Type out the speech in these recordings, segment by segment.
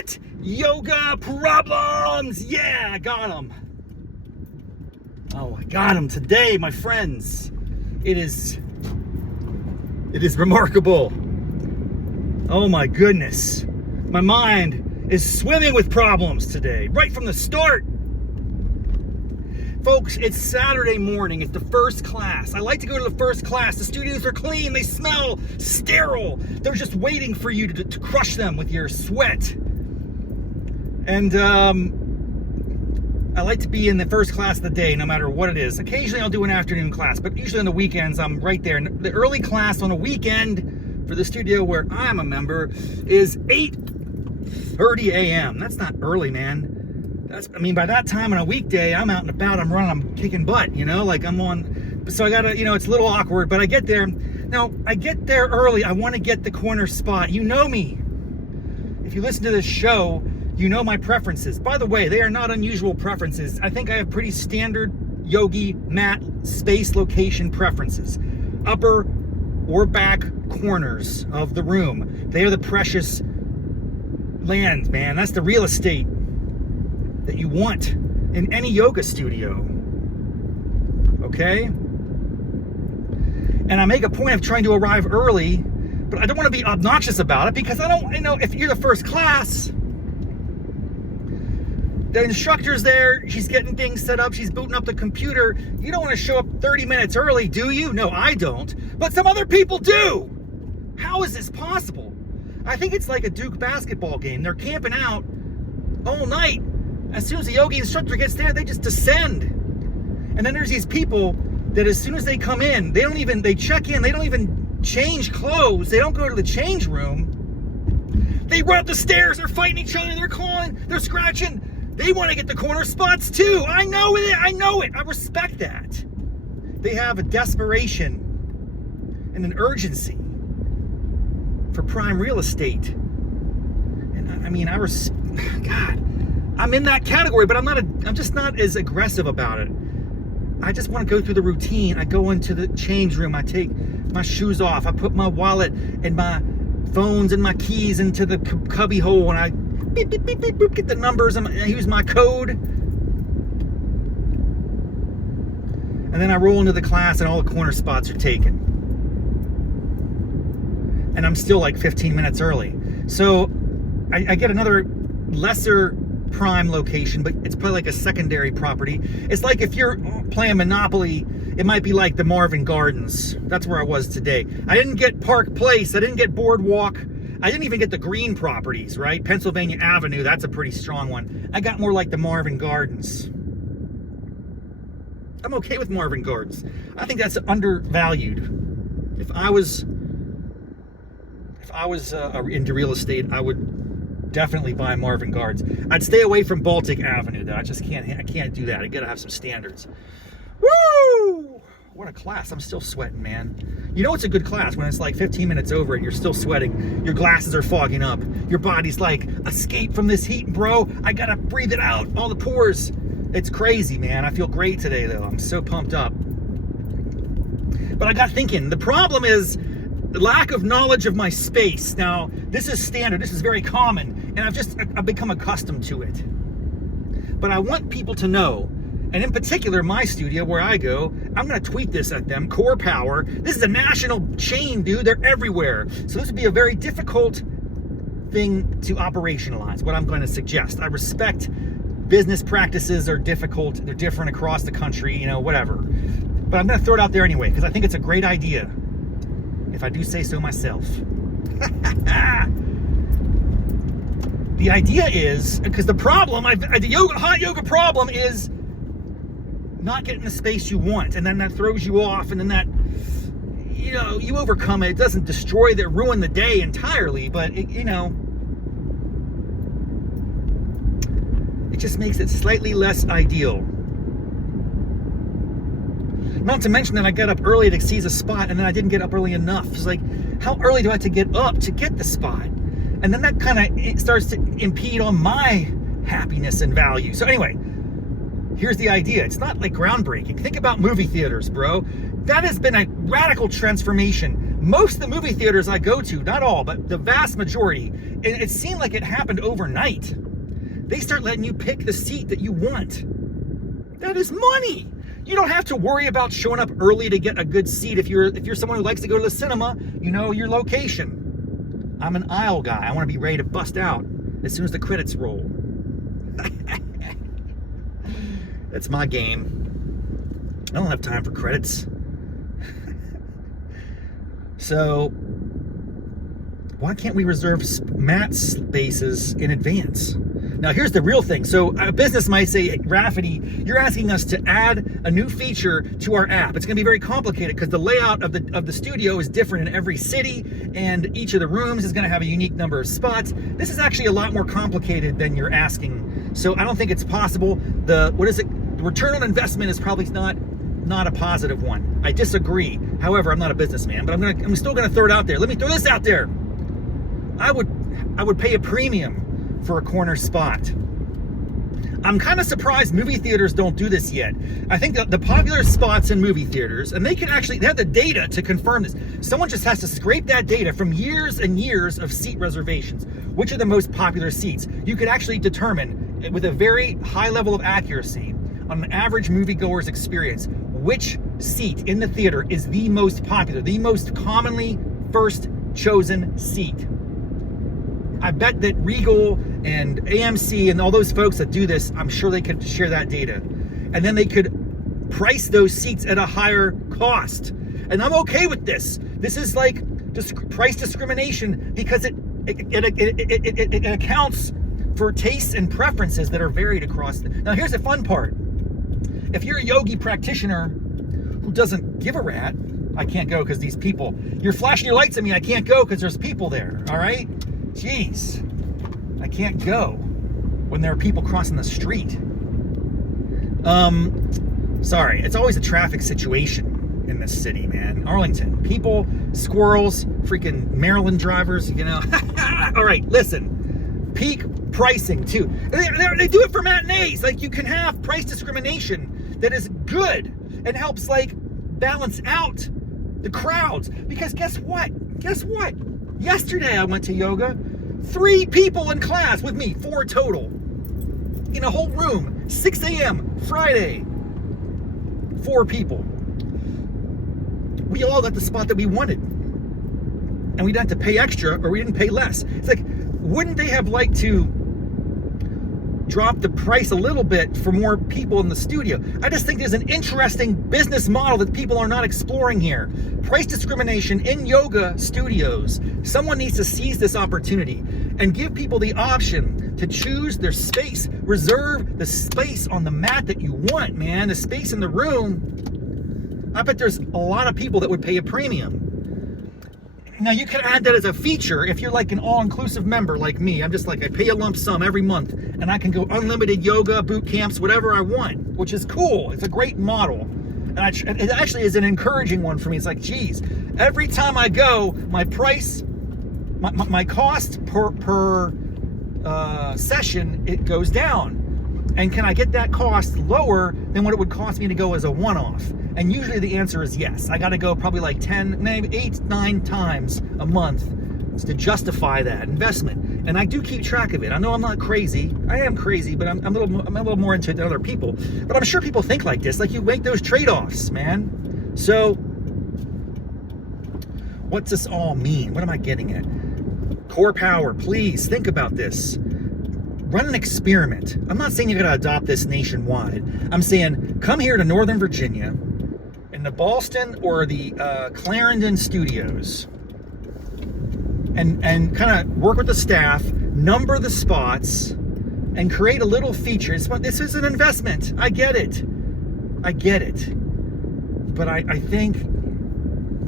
hot yoga problems. Yeah, I got them. Oh, I got them today, my friends. It is remarkable. Oh my goodness. My mind is swimming with problems today, right from the start. Folks, it's Saturday morning. It's the first class. I like to go to the first class. The studios are clean. They smell sterile. They're just waiting for you to crush them with your sweat. And I like to be in the first class of the day, no matter what it is. Occasionally I'll do an afternoon class, but usually on the weekends I'm right there. And the early class on a weekend for the studio where I'm a member is 8:30 a.m. That's not early, man. By that time on a weekday, I'm out and about, I'm running, I'm kicking butt, like I'm on, so I gotta, it's a little awkward, but I get there. Now, I get there early, I wanna get the corner spot. You know me. If you listen to this show, you know my preferences. By the way, they are not unusual preferences. I think I have pretty standard yogi mat space location preferences. Upper or back corners of the room. They are the precious land, man. That's the real estate that you want in any yoga studio. Okay? And I make a point of trying to arrive early, but I don't want to be obnoxious about it because if you're the first class, the instructor's there, she's getting things set up, she's booting up the computer. You don't want to show up 30 minutes early, do you? No, I don't. But some other people do. How is this possible? I think it's like a Duke basketball game. They're camping out all night. As soon as the yogi instructor gets there, they just descend. And then there's these people that as soon as they come in, they check in, they don't even change clothes. They don't go to the change room. They run up the stairs, they're fighting each other, they're clawing, they're scratching. They want to get the corner spots too. I know it. I respect that. They have a desperation and an urgency for prime real estate. And God, I'm in that category, but I'm just not as aggressive about it. I just want to go through the routine. I go into the change room. I take my shoes off. I put my wallet and my phones and my keys into the cubby hole, and I beep, beep, beep, beep, beep, get the numbers, and I use my code. And then I roll into the class, and all the corner spots are taken. And I'm still like 15 minutes early. So I get another lesser prime location, but it's probably like a secondary property. It's like if you're playing Monopoly, it might be like the Marvin Gardens. That's where I was today. I didn't get Park Place. I didn't get Boardwalk. I didn't even get the green properties, right? Pennsylvania Avenue, that's a pretty strong one. I got more like the Marvin Gardens. I'm okay with Marvin Gardens. I think that's undervalued. If I was into real estate, I would definitely buy Marvin Gardens. I'd stay away from Baltic Avenue though. I can't do that. I gotta have some standards. Woo! What a class. I'm still sweating, man. You know it's a good class when it's like 15 minutes over and you're still sweating. Your glasses are fogging up. Your body's like, escape from this heat, bro. I gotta breathe it out. All the pores. It's crazy, man. I feel great today though. I'm so pumped up. But I got thinking, the problem is the lack of knowledge of my space. Now, this is standard, this is very common, and I've become accustomed to it. But I want people to know, and in particular, my studio where I go, I'm gonna tweet this at them, Core Power. This is a national chain, dude, they're everywhere. So this would be a very difficult thing to operationalize, what I'm gonna suggest. I respect business practices are difficult, they're different across the country, whatever. But I'm gonna throw it out there anyway, because I think it's a great idea. If I do say so myself. The idea is, because the problem, hot yoga problem is not getting the space you want, and then that throws you off, and then that, you overcome it. It doesn't ruin the day entirely, but it just makes it slightly less ideal. Not to mention that I got up early to seize a spot, and then I didn't get up early enough. It's like, how early do I have to get up to get the spot? And then that kind of starts to impede on my happiness and value. So anyway, here's the idea. It's not like groundbreaking. Think about movie theaters, bro. That has been a radical transformation. Most of the movie theaters I go to, not all, but the vast majority, and it seemed like it happened overnight, they start letting you pick the seat that you want. That is money. You don't have to worry about showing up early to get a good seat. If you're someone who likes to go to the cinema, you know your location. I'm an aisle guy. I want to be ready to bust out as soon as the credits roll. That's my game. I don't have time for credits. So why can't we reserve mat spaces in advance? Now, here's the real thing. So a business might say, Raffety, you're asking us to add a new feature to our app. It's going to be very complicated because the layout of the studio is different in every city, and each of the rooms is going to have a unique number of spots. This is actually a lot more complicated than you're asking. So I don't think it's possible. The return on investment is probably not a positive one. I disagree. However, I'm not a businessman, but I'm still going to throw it out there. Let me throw this out there. I would pay a premium for a corner spot. I'm kind of surprised movie theaters don't do this yet. I think that the popular spots in movie theaters, and they have the data to confirm this. Someone just has to scrape that data from years and years of seat reservations. Which are the most popular seats? You could actually determine with a very high level of accuracy on an average moviegoer's experience which seat in the theater is the most popular, the most commonly first chosen seat. I bet that Regal and AMC and all those folks that do this, I'm sure they could share that data. And then they could price those seats at a higher cost. And I'm okay with this. This is like price discrimination because it accounts for tastes and preferences that are varied across. Now, here's the fun part. If you're a yogi practitioner who doesn't give a rat, I can't go because these people, you're flashing your lights at me, I can't go because there's people there, all right? Jeez, I can't go when there are people crossing the street. Sorry, it's always a traffic situation in this city, man. Arlington, people, squirrels, freaking Maryland drivers, you know. All right, listen, peak pricing too. They do it for matinees. Like, you can have price discrimination that is good and helps like balance out the crowds. Because guess what? Yesterday I went to yoga, 3 people in class with me, 4 total, in a whole room, 6 a.m. Friday, 4 people. We all got the spot that we wanted, and we didn't have to pay extra, or we didn't pay less. It's like, wouldn't they have liked to drop the price a little bit for more people in the studio? I just think there's an interesting business model that people are not exploring here. Price discrimination in yoga studios. Someone needs to seize this opportunity and give people the option to choose their space. Reserve the space on the mat that you want, man. The space in the room. I bet there's a lot of people that would pay a premium. Now, you can add that as a feature if you're like an all-inclusive member like me. I'm just like, I pay a lump sum every month, and I can go unlimited yoga, boot camps, whatever I want, which is cool. It's a great model. And it actually is an encouraging one for me. It's like, geez, every time I go, my price, my cost per session, it goes down. And can I get that cost lower than what it would cost me to go as a one-off? And usually the answer is yes. I got to go probably like 10, maybe 8, 9 times a month to justify that investment. And I do keep track of it. I know I'm not crazy. I am crazy, but I'm a little more into it than other people. But I'm sure people think like this. Like, you make those trade-offs, man. So what's this all mean? What am I getting at? Core power, please think about this. Run an experiment. I'm not saying you got to adopt this nationwide. I'm saying come here to Northern Virginia, in the Ballston or the Clarendon studios, and kind of work with the staff, number the spots, and create a little feature. This is an investment. I get it. But I think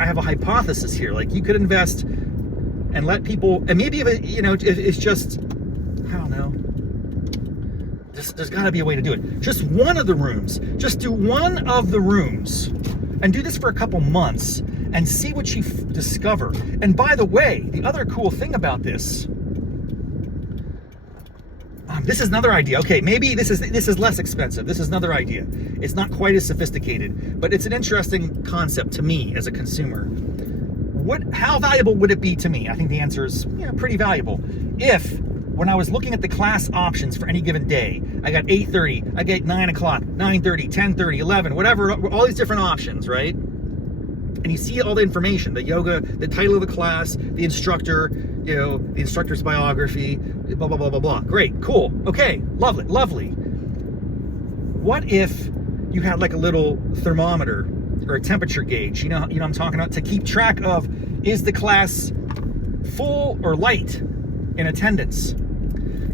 I have a hypothesis here. Like, you could invest and let people, and maybe if it's just, I don't know. There's got to be a way to do it. Just one of the rooms. Just do one of the rooms. And do this for a couple months and see what you discover. And by the way, the other cool thing about this is another idea. Okay, maybe this is less expensive. This is another idea. It's not quite as sophisticated, but it's an interesting concept to me as a consumer. how valuable would it be to me? I think the answer is pretty valuable. If when I was looking at the class options for any given day, I got 8:30, I get 9 o'clock, 9:30, 10:30, 11, whatever, all these different options, right? And you see all the information, the yoga, the title of the class, the instructor, the instructor's biography, blah, blah, blah, blah, blah. Great, cool, okay, lovely. What if you had like a little thermometer or a temperature gauge, you know what I'm talking about, to keep track of, is the class full or light in attendance?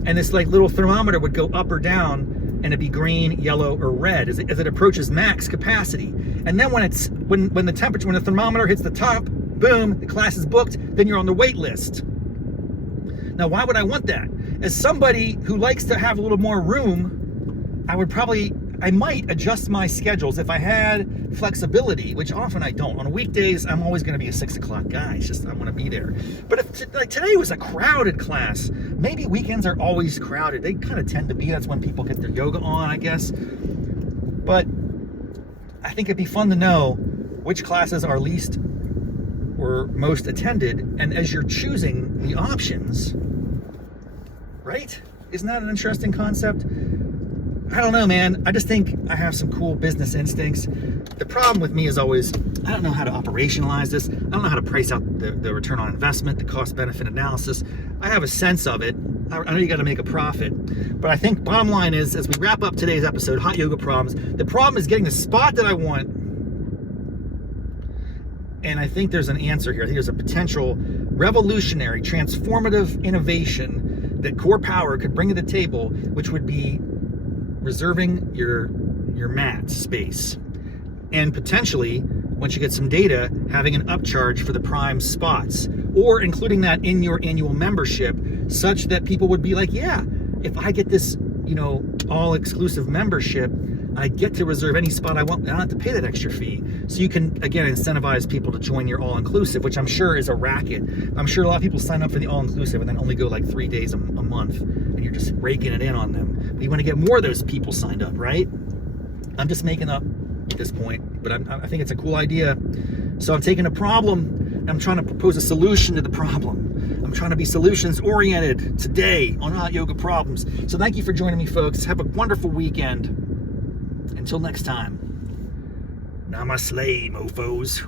And this like little thermometer would go up or down, and it'd be green, yellow, or red as it approaches max capacity. And then when the thermometer hits the top, boom, the class is booked, then you're on the wait list. Now, why would I want that? As somebody who likes to have a little more room, I might adjust my schedules if I had flexibility, which often I don't. On weekdays, I'm always going to be a 6 o'clock guy. It's just I want to be there. But if today was a crowded class, maybe weekends are always crowded. They kind of tend to be. That's when people get their yoga on, I guess. But I think it'd be fun to know which classes are least or most attended, and as you're choosing the options, right? Isn't that an interesting concept? I don't know, man. I just think I have some cool business instincts. The problem with me is always, I don't know how to operationalize this. I don't know how to price out the return on investment, the cost-benefit analysis. I have a sense of it. I know you got to make a profit. But I think bottom line is, as we wrap up today's episode, Hot Yoga Problems, the problem is getting the spot that I want. And I think there's an answer here. I think there's a potential revolutionary, transformative innovation that Core Power could bring to the table, which would be reserving your mat space, and potentially, once you get some data, having an upcharge for the prime spots, or including that in your annual membership, such that people would be like, yeah, if I get this all exclusive membership, I get to reserve any spot I want. I don't have to pay that extra fee. So you can, again, incentivize people to join your all-inclusive, which I'm sure is a racket. I'm sure a lot of people sign up for the all-inclusive and then only go like 3 days a month, and you're just raking it in on them. But you want to get more of those people signed up, right? I'm just making up at this point, but I think it's a cool idea. So I'm taking a problem, and I'm trying to propose a solution to the problem. I'm trying to be solutions-oriented today on Hot Yoga Problems. So thank you for joining me, folks. Have a wonderful weekend. Until next time, namaste, mofos.